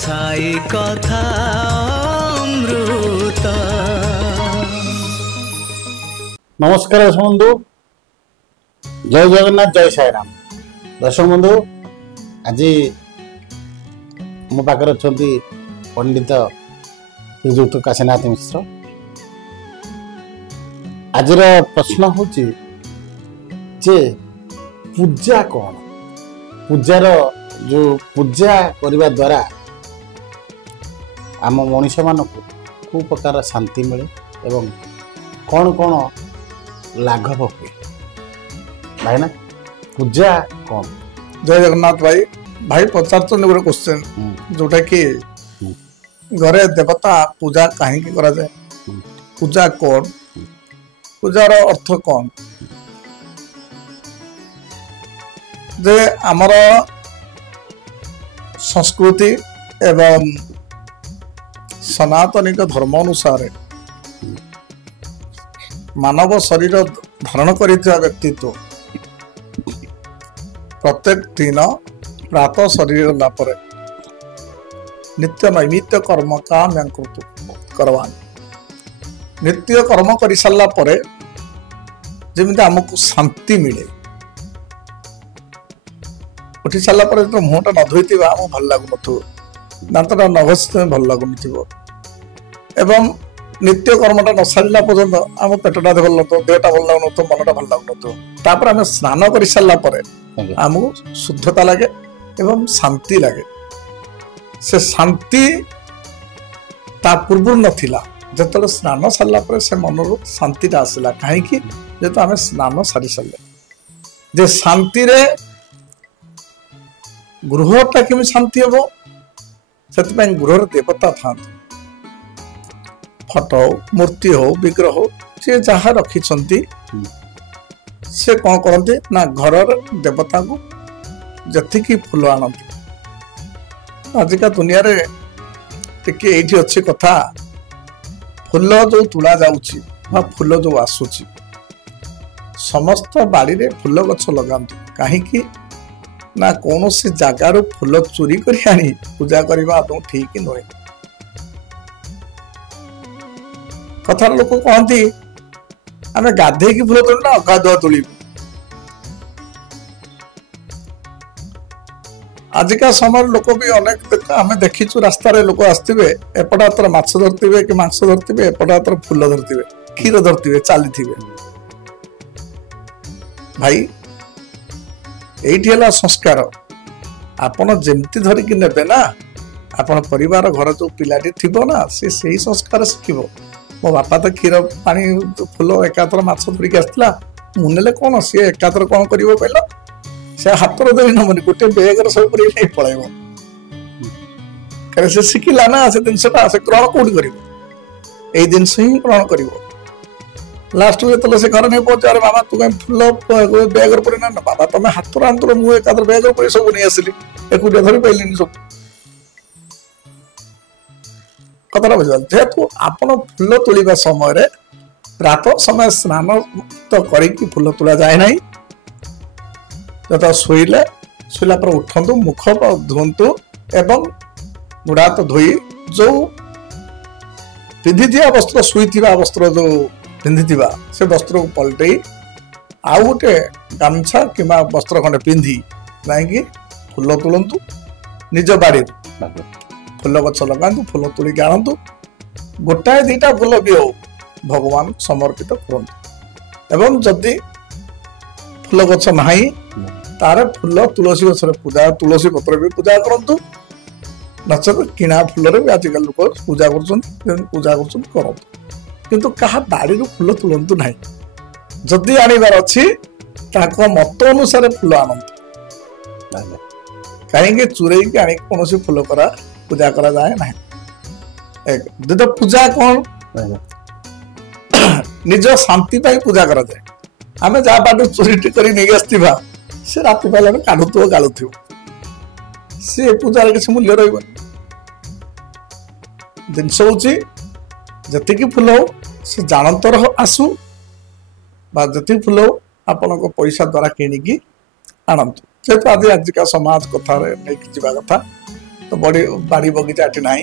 साई कथा अमृत। नमस्कार दर्शक बंधु, जय जगन्नाथ, जय साई राम। दर्शक बंधु, आज मो पाखे अच्छा पंडित श्रीजुक्त काशीनाथ मिश्र। आज प्रश्न हूँ जे पूजा कौन, पूजार जो पूजा करने द्वारा आम मनीष मान को प्रकार शांति मिले एवं कौन कौन लाघव हुए भाई ना पूजा कौन। जय जगन्नाथ भाई भाई पचार गोटे क्वेश्चन जोटा कि घरे देवता पूजा कहीं करा जाए, पूजा कौन, पूजार अर्थ कौन। जे आमर संस्कृति एवं सनातनिक धर्म अनुसार मानव शरीर धारण करिଥିବା व्यक्तित्व प्रत्येक दिन प्रातः शरीर लापर नित्य नैमित्य कर्म काम करवान नित्य कर्म कर सारा पर जमी आमको शांति मिले। उठी सारा पर जो मुहटा न धोई आम भल लगुन, दांतटा न घसी भल लगुन एवं नित्य कर्मटा न सारा पर्यंत आम पेटटा भल लगो, देहटा भल लगुन, मनटा भल लगुन। आम स्नान कर सारा पर आमको शुद्धता लगे एवं शांति लगे। से शांति ता पूर्व नथिला, जतले स्नान सारा पर से मनर शांतिटा आसला कहीं जेतु आम स्नान सारी सारे जे शांति रे गृहटा केमी शांति हम से गृह देवता था फटो मूर्ति हो विग्रह हो सी जहाँ रखी से कौन करते ना घर देवता को जति फूल आनती। आजिका दुनिया रे टिके एठी अच्छी कथा, फूल जो तुला जाउची बा फूल जो आसुची समस्त बाड़ी रे फूल गछ लगांतु कहीं ना कौन सी जगार फूल चोरी कर आनी पूजा करने आदौ ठीक नुहे। कथार लोक कहती आम गाधे की फूल तोड़ ना अगाधुआ तोड़। आजिका समय लोक भी अनेक आम देखीचु रास्तार लोक आसवे एपट हाथ माछ धरते कि मांस धरते, एपट हाथ फूल धरते, क्षीर धरते, चली भाई एठी हला संस्कार। आपण जेमती धरिकी नेबे ना आपण परिवार घर जो पिलाटी थिबो ना से सही संस्कार शिखिबो। मो बापा तो क्षीर पानी फूल एकातर माछ धरिकी आसला मुनेले कौन सी एकातर कौन करिवो कहलो से हातर देवी नमनी गोटे बेगर सब पर नहीं पळाइबो करे से शिखिला ना से जिनसटा से ग्रहण कोड करिवो एई दिन से ही ग्रहण करिवो। लास्ट में तो से घर नहीं पहुंचे, अरे बाबा तू कहीं फूल बैगर पर ना बाबा तुम हाथ आंतर मुझे एकादर बैगर पर सब नहीं आसली एकुटिया धरी पाइलिनी सब कथा बुझा। जेहेतु आपण फूल तोड़ा समय प्रातः समय स्नान तो करी फूल तोड़ा जाए ना, जो शोले शोला पर उठंतु मुख धुंतु एवं मुड़ा हाथ धोई जो पिंधि वस्त्र शुई वस्त्र जो पिंधि से वस्त्र को पलटई आउ गोटे गामछा कि वस्त्र खंडे पिंधि जाकि फूल तोलतु निज बाड़ी फूल गछ लगातु फूल तोड़िक आणतु गोटाए दीटा फूल भी हो भगवान समर्पित करतु एवं जदि फूल गछ नाही तार फूल तुलसी गछ पूजा तुलसी पत्र भी पूजा करतु नचत किणा फूल भी आजिकल लोक पूजा कर किंतु कहा बाड़ी फूल तुलंतु ना, जदि आनिबार अच्छी मत अनुसार फूल आनंद कहीं चुरई आनी कौन फूल करा पूजा करा जाए ना। एक दुद पूजा कौन निज शांति पूजा करा जाए। आम जहाँ बाट चोरी कर नहीं आसवा से राति पाला काढ़ुव गालुव सी पूजार किसी मूल्य रही जिनस हूँ जी फूल हो से जानतर आसू जी फूल हो आपण पैसा द्वारा किणिकी आणतु। जेहेतु आज आजिका समाज कथा नहीं कथा ତ ବାଡ଼ି ବଗିଚା ଏଠି ନାହିଁ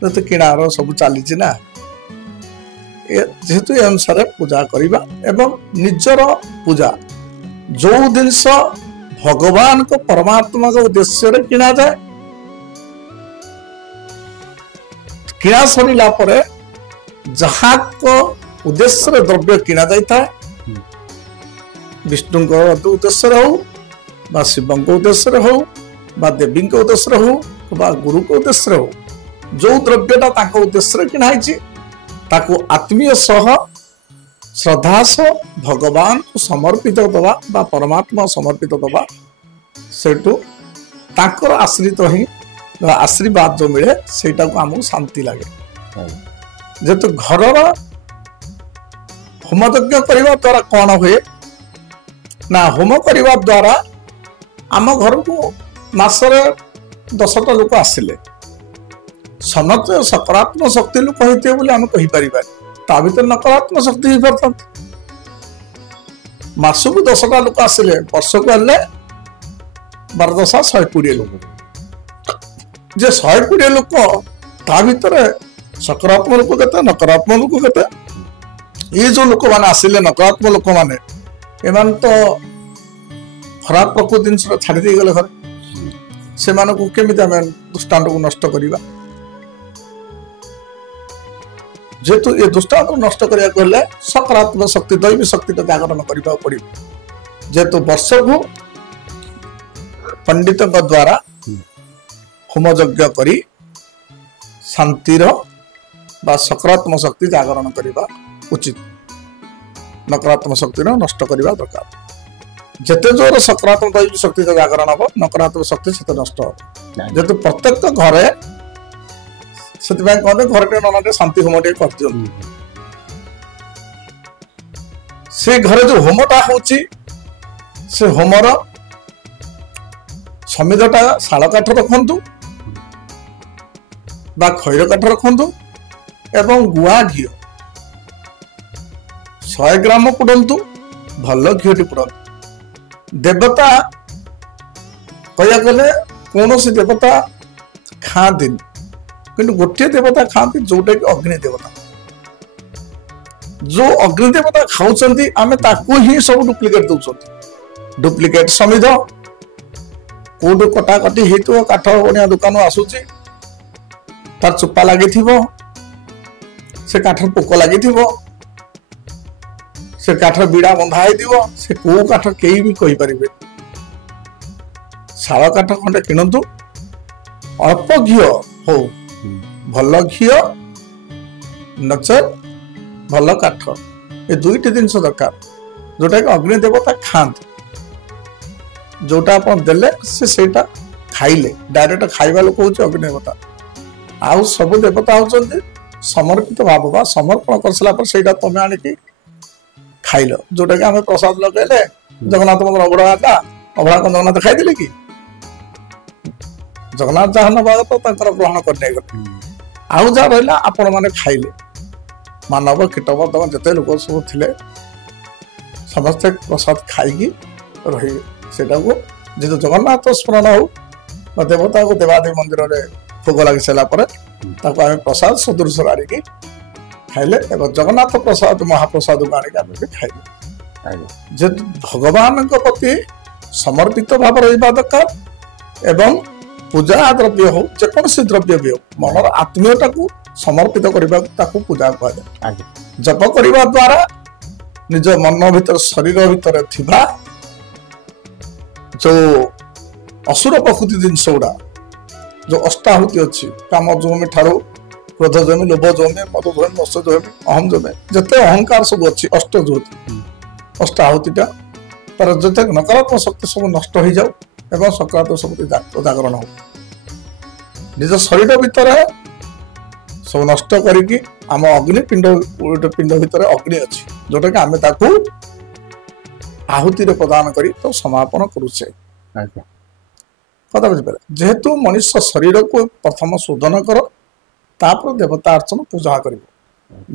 ତ କିଣାର ସବୁ ଚାଲିଛି ନା ଯେହେତୁ ଏ ଅନୁସାରେ ପୂଜା କରିବା ଏବଂ ନିଜର ପୂଜା ଯୋଉ ଜିନିଷ ଭଗବାନଙ୍କ ପରମାତ୍ମାଙ୍କ ଉଦ୍ଦେଶ୍ୟରେ କିଣାଯାଏ କିଣା ସରିଲା ପରେ ଯାହାଙ୍କ ଉଦ୍ଦେଶ୍ୟରେ ଦ୍ରବ୍ୟ କିଣା ଯାଇଥାଏ ବିଷ୍ଣୁଙ୍କ ଉଦ୍ଦେଶ୍ୟରେ ହଉ ବା ଶିବଙ୍କ ଉଦ୍ଦେଶ୍ୟରେ ହଉ ବା ଦେବୀଙ୍କ ଉଦ୍ଦେଶ୍ୟରେ ହଉ ବା ଗୁରୁଙ୍କ ଉଦ୍ଦେଶ୍ୟରେ ହଉ ଯୋଉ ଦ୍ରବ୍ୟଟା ତାଙ୍କ ଉଦ୍ଦେଶ୍ୟରେ କିଣା ହେଇଛି ତାକୁ ଆତ୍ମୀୟ ସହ ଶ୍ରଦ୍ଧା ସହ ଭଗବାନଙ୍କୁ ସମର୍ପିତ ଦେବା ବା ପରମାତ୍ମା ସମର୍ପିତ ଦେବା ସେଇଠୁ ତାଙ୍କର ଆଶ୍ରିତ ହିଁ ଆଶୀର୍ବାଦ ଯୋଉ ମିଳେ ସେଇଟାକୁ ଆମକୁ ଶାନ୍ତି ଲାଗେ ଯେହେତୁ ଘରର ହୋମଯଜ୍ଞ କରିବା ଦ୍ୱାରା କଣ ହୁଏ ନା ହୋମ କରିବା ଦ୍ୱାରା ଆମ ଘରକୁ ମାସରେ 10ଟା ଲୋକ ଆସିଲେ ସମସ୍ତେ ସକାରାତ୍ମକ ଶକ୍ତି ଲୋକ ହେଇଥିବେ ବୋଲି ଆମେ କହିପାରିବାନି ତା ଭିତରେ ନକାରାତ୍ମକ ଶକ୍ତି ହେଇପାରିଥାନ୍ତି ମାସକୁ 10ଟା ଲୋକ ଆସିଲେ ବର୍ଷକୁ ହେଲେ 12,120 ଲୋକ ଯେ 120 ଲୋକ ତା ଭିତରେ ସକାରାତ୍ମକ ଲୋକ କେତେ ନକାରାତ୍ମକ ଲୋକ କେତେ ये जो लोक मैंने आसिले नकारात्मक लोक मैंने एमान तो खराब प्रकृति जिन छाड़ी दे गले घर से केमी आम दृष्टांत को नष्ट करवा जेहेतु ये दृष्टांत को नष्ट करने सकारात्मक शक्ति दैवी शक्ति तो जागरण करने पड़े जेहेतु वर्ष को पंडित द्वारा होमयज्ञ करी शांतिर बा सकारात्मक शक्ति जागरण करने उचित नकारात्मक शक्ति नष्ट करने दरकार जिते जोर सकारात्मक दैविक शक्ति जागरण हम नकारात्मक शक्ति से नष्ट हो जेहेतु प्रत्येक घरे से कहते घर टे ना शांति होम टे कर से घरे जो होमटा होची से होमर समिधटा शाल काठ रखु बा खैर काठ रखु एवं गुआ घी 100 ग्राम पुड़ंतु भल घी पुड़ंतु देवता कह गले कौन सी देवता खाती कि गोटे देवता खाती जोटा कि अग्नि देवता जो अग्नि देवता खाऊँ आम ताकू ही सब डुप्लिकेट दौरान डुप्लिकेट समिध कौटू कटाकटी हो काठ बढ़िया दुकान आसूची तार चुपा लगी से काठ पोक लगी से काठ बिड़ा बंधा से कौ काठ कई भी कही पारे शाल काठ खंडे किणतु अल्प घी हो भल घी नचे भल काठ ये दुईट जिनस दरकार जोटा कि अग्नि देवता खाते जोटा आप देले से खाइले डायरेक्ट खाइबा लोक हूँ अग्नि देवता आउ सब देवता होती समर्पित भाव बा समर्पण कर सारा पर से तुम आणिकी खाइल जोटा कि आम प्रसाद लगेले जगन्नाथ मंदिर अबड़ा आता अबड़ा को जगन्नाथ खाई कि जगन्नाथ जहाँ नवा तो ग्रहण करने गले आउ जहाँ रहा आपण मैंने खाइले मानव कीटपतंग जिते लोक सब थे समस्ते प्रसाद खाई रही से जेहतु जगन्नाथ स्मरण हो देवता को देवादेवी मंदिर में भोग लगी सारापर आम प्रसाद सदृश आनिकी खाइले जगन्नाथ प्रसाद महाप्रसाद को आनिक खाइले जेहतु भगवान प्रति समर्पित भाव रहा दरकार एवं पूजा द्रव्य हो जेकोसी द्रव्य भी हो मनर आत्मीयता को समर्पित करने पूजा कहुए जप करने द्वारा निज मन भीतर शरीर भीतर थिबा जो असुर प्रकृति जिनस गुड़ा जो अष्टाहुति अच्छी काम जोमी ठारू क्रोध जोमी लोभ जोमी मद जोमी मत्स्य जोमी अहम जोमी जिते अहंकार सब अच्छी अष्ट ज्योति अष्टाहुतिटा तार जिते नकारात्मक शक्ति सब नष्ट हो जाऊ एवं सकारात्मक शक्ति जागरण हो निज शरीर भितर सब नष्ट करिकी आम अग्नि पिंड पिंड भितर अग्नि अच्छी जोटा कि आम ताकू आहुति प्रदान करी तो समापन करुचे कथा बुझिपारे जेहेतु मनुष्य शरीर को प्रथम शोधन कर तापर देवता अर्चन पूजा कर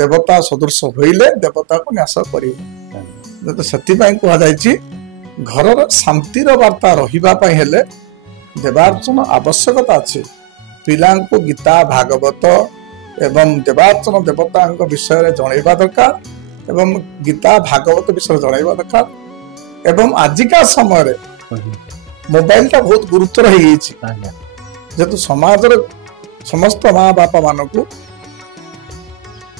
देवता सदृश होइले देवता को न्यास कर घर शांतिर वार्ता रही ଦେବାର୍ଚ୍ଚନ ଆବଶ୍ୟକତା ଅଛି ପିଲାଙ୍କୁ ଗୀତା ଭାଗବତ ଏବଂ ଦେବାର୍ଚ୍ଚନ ଦେବତାଙ୍କ ବିଷୟରେ ଜଣେଇବା ଦରକାର ଏବଂ ଗୀତା ଭାଗବତ ବିଷୟରେ ଜଣେଇବା ଦରକାର ଏବଂ ଆଜିକା ସମୟରେ ମୋବାଇଲଟା ବହୁତ ଗୁରୁତ୍ୱର ହେଇଯାଇଛି ଆଜ୍ଞା ଯେହେତୁ ସମାଜର ସମସ୍ତ ମା ବାପା ମାନଙ୍କୁ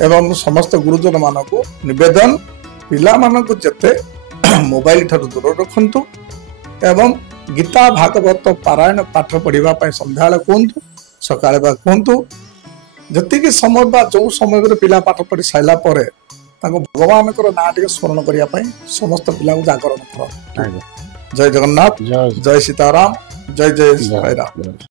ଏବଂ ସମସ୍ତ ଗୁରୁଜନ ମାନଙ୍କୁ ନିବେଦନ ପିଲାମାନଙ୍କୁ ଯେତେ ମୋବାଇଲ ଠାରୁ ଦୂର ରଖନ୍ତୁ ଏବଂ ଗୀତା ଭାଗବତ ପାରାୟଣ ପାଠ ପଢିବା ପାଇଁ ସନ୍ଧ୍ୟାବେଳେ କୁହନ୍ତୁ ସକାଳେ ବା କୁହନ୍ତୁ ଯେତିକି ସମୟ ବା ଯୋଉ ସମୟରେ ପିଲା ପାଠ ପଢି ସାରିଲା ପରେ ତାଙ୍କୁ ଭଗବାନଙ୍କର ନାଁ ଟିକେ ସ୍ମରଣ କରିବା ପାଇଁ ସମସ୍ତ ପିଲାଙ୍କୁ ଜାଗରଣ କର ଆଜ୍ଞା ଜୟ ଜଗନ୍ନାଥ ଜୟ ଜୟ ସୀତାରାମ ଜୟ ଜୟ ସାଇରାମ ଜୟ